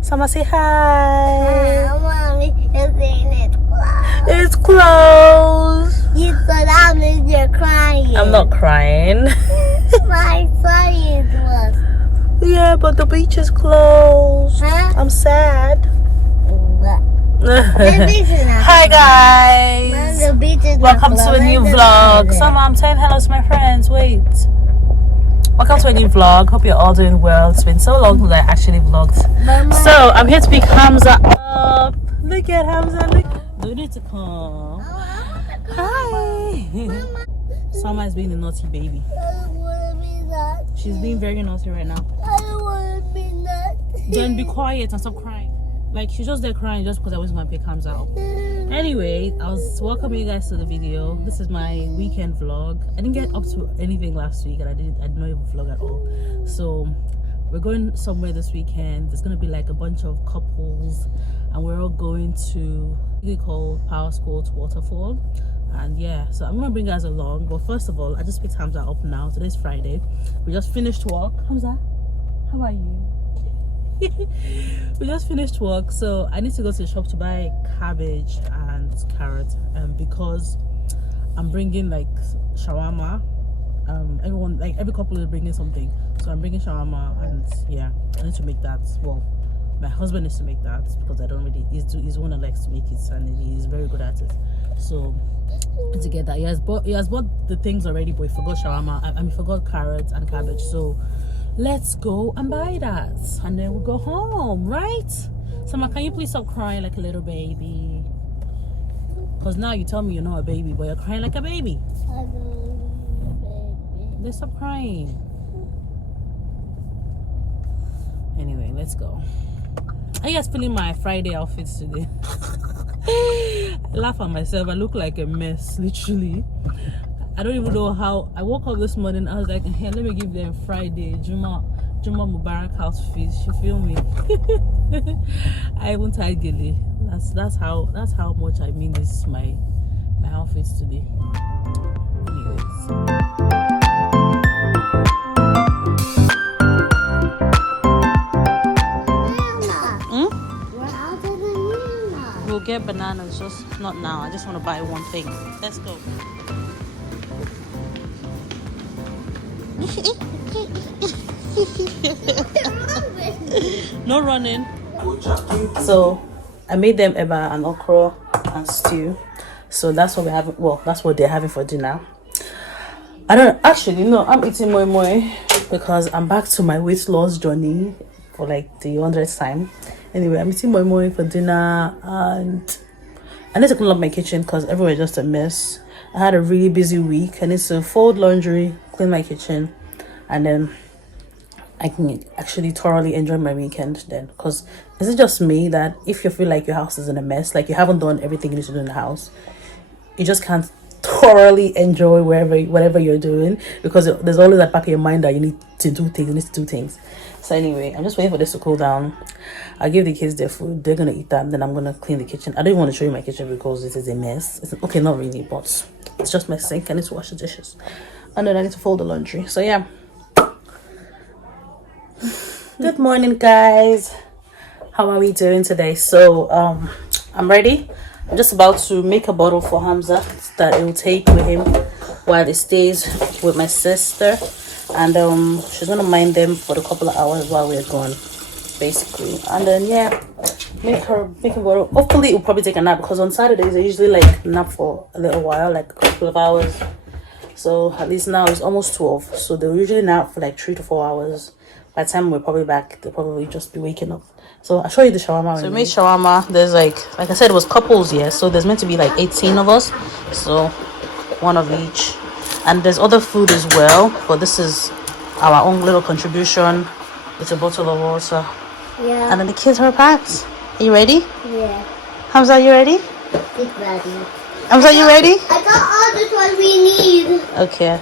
Salma, say hi. Mommy, it's closed. It's closed. You said you're crying. I'm not crying. My son is closed. Yeah, but the beach is closed. Huh? I'm sad. The beach is not Hi closed. guys. The beach is Welcome not to a closed. new vlog. Salma, I'm saying hello to my friends. Wait. Welcome to a new vlog. Hope you're all doing well. It's been so long since I actually vlogged. So I'm here to pick Hamza up. Look at Hamza. Look. Do need to come. Hi. Salma is being a naughty baby. I don't want to be that. She's being very naughty right now. I don't want to be that. Then be quiet and stop crying. Like, she's just there crying just because I was going to pick Hamza up. Anyway, I was welcoming you guys to the video. This is my weekend vlog. I didn't get up to anything last week, and I did not even vlog at all. So we're going somewhere this weekend. There's going to be like a bunch of couples, and we're all going to called Power School to Waterfall. And yeah, so I'm gonna bring you guys along. But first of all, I just picked Hamza up now. Today's Friday. We just finished work. Hamza, how are you? We just finished work, so I need to go to the shop to buy cabbage and carrot, because I'm bringing like shawarma. Everyone, like every couple is bringing something, so I'm bringing shawarma, and yeah, I need to make that. Well, my husband needs to make that because I don't really. He's one that likes to make it, and he's very good at it. So to get that, he has bought the things already, but he forgot shawarma. I mean, forgot carrots and cabbage. So let's go and buy that, and then we'll go home, right? Salma, can you please stop crying like a little baby? Because now you tell me you're not a baby, but you're crying like a baby. I don't want to be a baby. Then stop crying. Anyway, let's go. Are you guys feeling my Friday outfits today? I laugh at myself. I look like a mess, literally. I don't even know how. I woke up this morning, I was like, hey, let me give them Friday Juma Mubarak outfit. You feel me? I even tied Gilly. That's how much I mean this is my outfits today. Anyways. We'll get bananas, just not now. I just want to buy one thing. Let's go. No running. So I made them eba and okra and stew. So that's what we're having. Well, that's what they're having for dinner. I don't actually no. I'm eating moi moi because I'm back to my weight loss journey for like the 100th time. Anyway, I'm eating moi moi for dinner, and I need to clean up my kitchen because everywhere is just a mess. I had a really busy week. I need to fold laundry, clean my kitchen, and then I can actually thoroughly enjoy my weekend then. Because is it just me that if you feel like your house is in a mess, like you haven't done everything you need to do in the house, you just can't thoroughly enjoy whatever you're doing, because there's always that back of your mind that you need to do things. So anyway, I'm just waiting for this to cool down. I'll give the kids their food. They're gonna eat that, and then I'm gonna clean the kitchen. I don't want to show you my kitchen because it is a mess. Okay, not really, but it's just my sink. I need to wash the dishes, and then I need to fold the laundry. So yeah. Good morning, guys. How are we doing today? So I'm ready. I'm just about to make a bottle for Hamza that it will take with him while he stays with my sister, and she's gonna mind them for a couple of hours while we're gone, basically. And then yeah, make a bottle. Hopefully it will probably take a nap, because on Saturdays I usually like nap for a little while, like a couple of hours. So at least now it's almost 12, so they'll usually nap for like 3 to 4 hours. By the time we're probably back, they'll probably just be waking up. So I'll show you the shawarma. So we made shawarma. There's like I said, it was couples, yeah. So there's meant to be like 18 of us. So one of each. And there's other food as well, but this is our own little contribution. It's a bottle of water. Yeah. And then the kids are packed. Are you ready? Yeah. Hamza, you ready? It's ready. Hamza, you ready? I got all this what we need. Okay.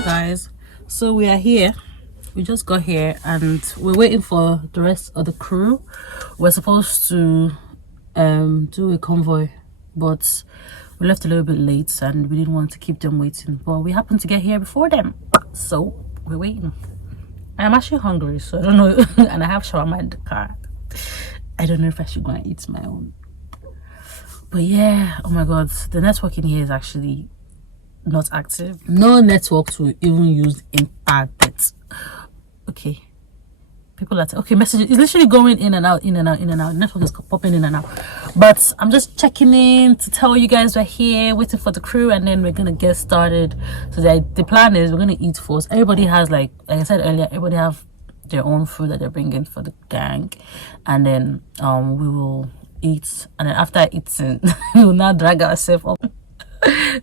Hi guys, so we are here. We just got here and we're waiting for the rest of the crew. We're supposed to do a convoy, but we left a little bit late and we didn't want to keep them waiting, but we happened to get here before them, so we're waiting. I'm actually hungry, so I don't know. And I have shawarma in the car. I don't know if I should go and eat my own, but yeah, oh my god, the networking here is actually not active. No networks were even used in Padet. Okay, people are okay, message is literally going in and out, in and out, in and out. Network is popping in and out, but I'm just checking in to tell you guys we're here waiting for the crew, and then we're gonna get started. So the plan is we're gonna eat first. Everybody has, like I said earlier, everybody have their own food that they're bringing for the gang, and then we will eat, and then after eating we will now drag ourselves up.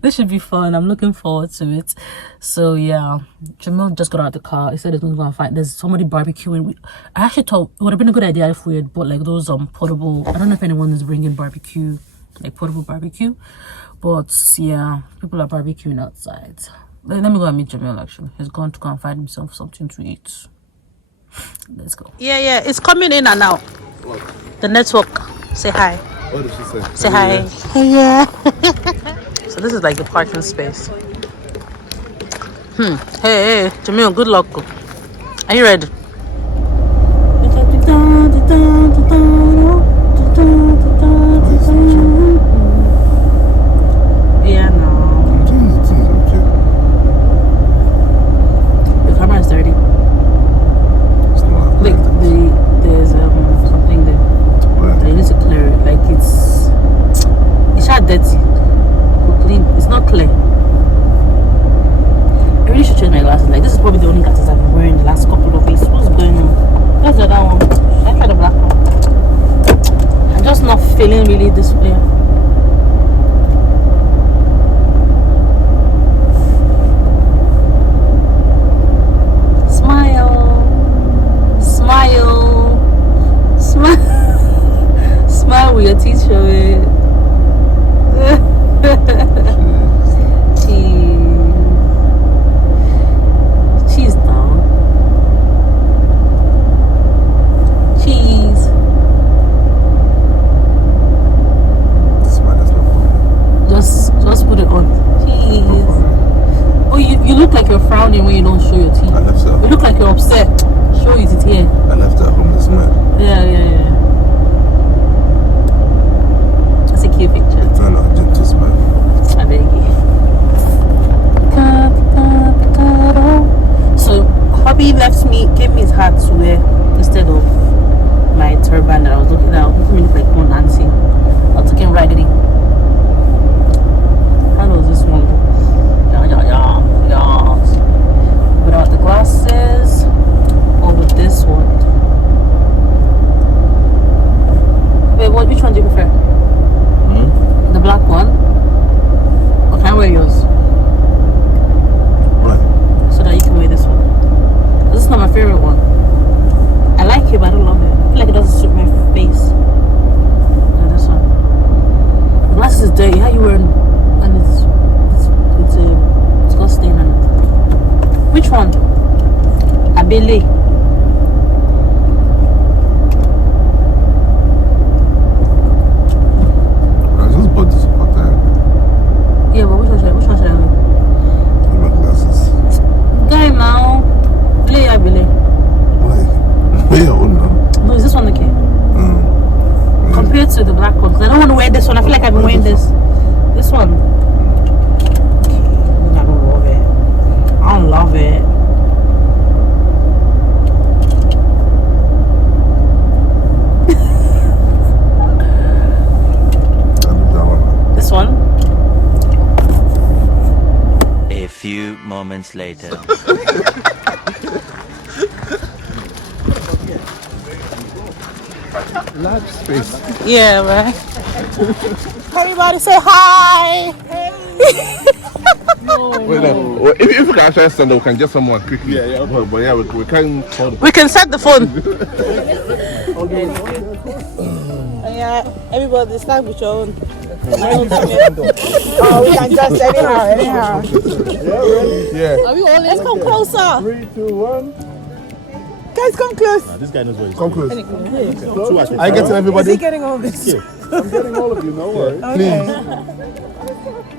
This should be fun. I'm looking forward to it. So yeah, Jamil just got out of the car. He said he's going to go and find, there's somebody barbecuing. I actually thought it would have been a good idea if we had bought like those portable, I don't know if anyone is bringing barbecue, like portable barbecue, but yeah, people are barbecuing outside. Let me go and meet Jamil. Actually, he's going to go and find himself something to eat. Let's go. Yeah, it's coming in and out. What? The network. Say hi. What did she say? Say hi. Hey, yeah. So this is like the parking space. Hey, Jamil, good luck. Are you ready? Yeah, no. The camera is dirty. Like there's something there. I need to clear it. Like it's not dirty. Clean. It's not clear. I really should change my glasses. Like this is probably the only glasses I've been wearing the last couple of weeks. What's going on? That's the other one. Should I try the black one? I'm just not feeling really this way. Smile. Smile. Smile. Smile with your teeth showing. Cheese down. Cheese. Just put it on. Cheese. Oh, you look like you're frowning when you don't show your teeth. I left her. You look like you're upset. Show your teeth here. I left her home this man. Yeah. That's a cute picture. It's not a gentle smile. I beg you. So hubby gave me his hat to wear instead of my turban that I was looking at. Making me look like one auntie. I was looking raggedy. How does this one look? Yeah. Without the glasses or with this one? Wait, which one do you prefer? The black one? Or can I wear yours? Right. So that you can wear this one. This is not my favorite one. I like it, but I don't love it. I feel like it doesn't suit my face. And this one. The glasses is dirty. How you wearing? And it's got stain on it. Which one? Abele. I just bought this for time. Yeah, but which one should I wear? My glasses. Guy now. Play Abele. Why? Where your own now? No, is this one okay? Compared to the black one, because I don't want to wear this one. I feel like I've been wearing this one. I don't love it. I don't love it. This one. A few moments later. Large space. Yeah, right. Everybody say hi. Wait, no. Well, if you can actually stand up, we can get someone quickly. Yeah. But yeah, we can hold. We can set the phone. Yeah, everybody start with your own. Oh, we can just anyhow. Yeah. Are we all? Let's come closer. 3, 2, 1. Guys, come close. This guy knows what he's Come close. doing. I getting everybody? Is he getting all this? I'm getting all of you, no worries. Okay.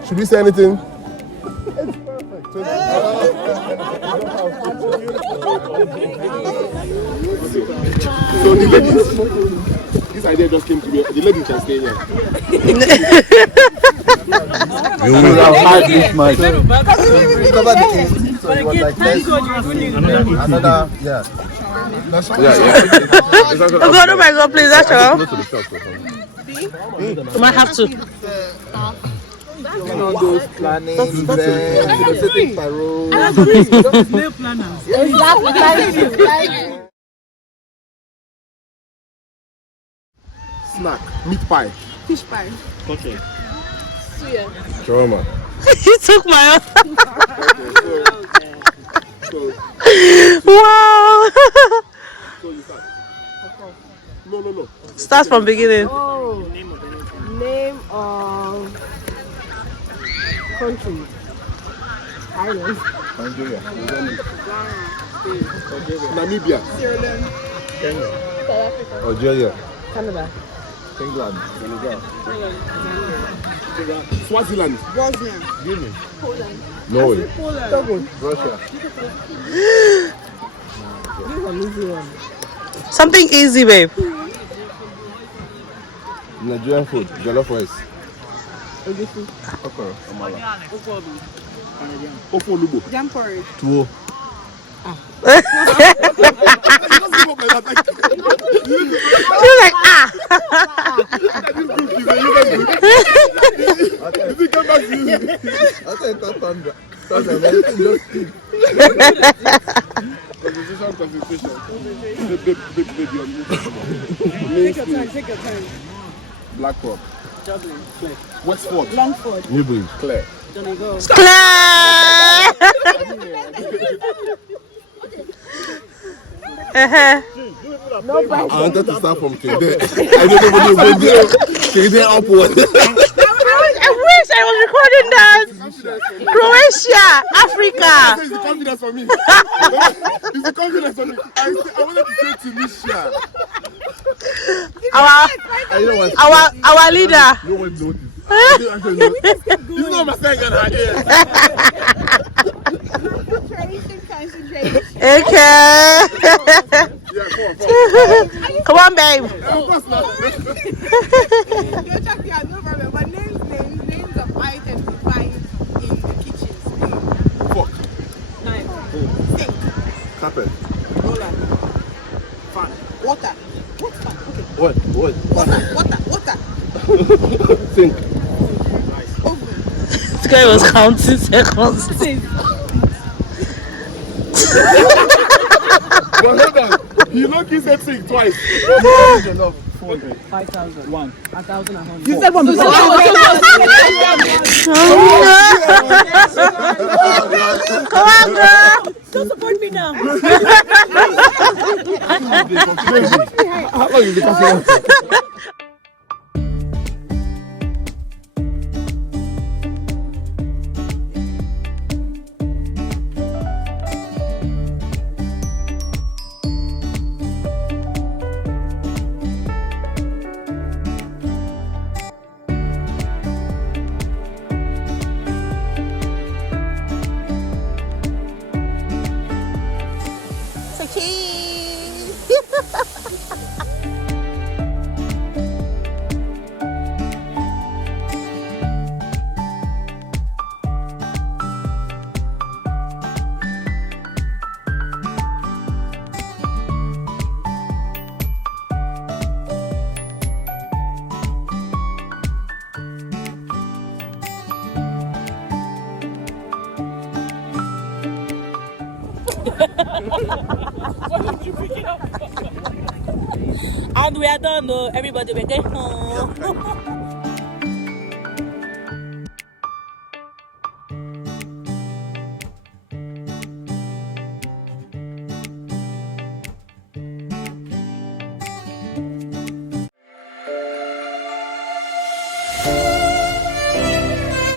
Please. Should we say anything? So the ladies, this idea just came to me. The ladies can stay here. You will have had this much. Cover the case. So it was like this. Another, yeah. Oh God, oh my God, please, that's all. You might have to. You know those planning, setting parole. Snack, meat pie. Fish pie. Okay. Trauma. You took my own. So Wow. you start. No. Start from beginning. Oh, name of country. Island. Nigeria. Namibia. Kenya. Algeria. Canada. England. Swaziland. Bosnia. Guinea. Norway. Togo. Russia. This is an easy one. Something easy, babe. Nigerian food. Jollof rice. Ogefi. Okra. Amala. Ofo Lubo. Jam porridge. Tuwo. She's like, ah. Take your time. Black Rock. Dublin. Westford. Longford. Newbury. Claire. Donegal. Claire. I wanted to start from Kede. I don't know what you're going to do. Kede upward. I wish I was recording that. Croatia, Africa. It's the confidence for me. It's the confidence for me. I wanted to say Tunisia. Our leader. No one noticed. You know my second idea. Concentration. Okay. Yeah, Come on, babe. Of course not. You're talking about no problem, but names of items you find in the kitchen. Fork. Knife. Sink. Carpet. Roller. Fan. Water. What fan? Okay. What? Water. Sink. Oven. This guy was counting seconds. But hold on. He lucky said sink twice. Enough. 400. 5,000. 1. 1,100. You said 1. Come on, girl. Don't support me now. How long is the confidence? And we are done, everybody. We're going home.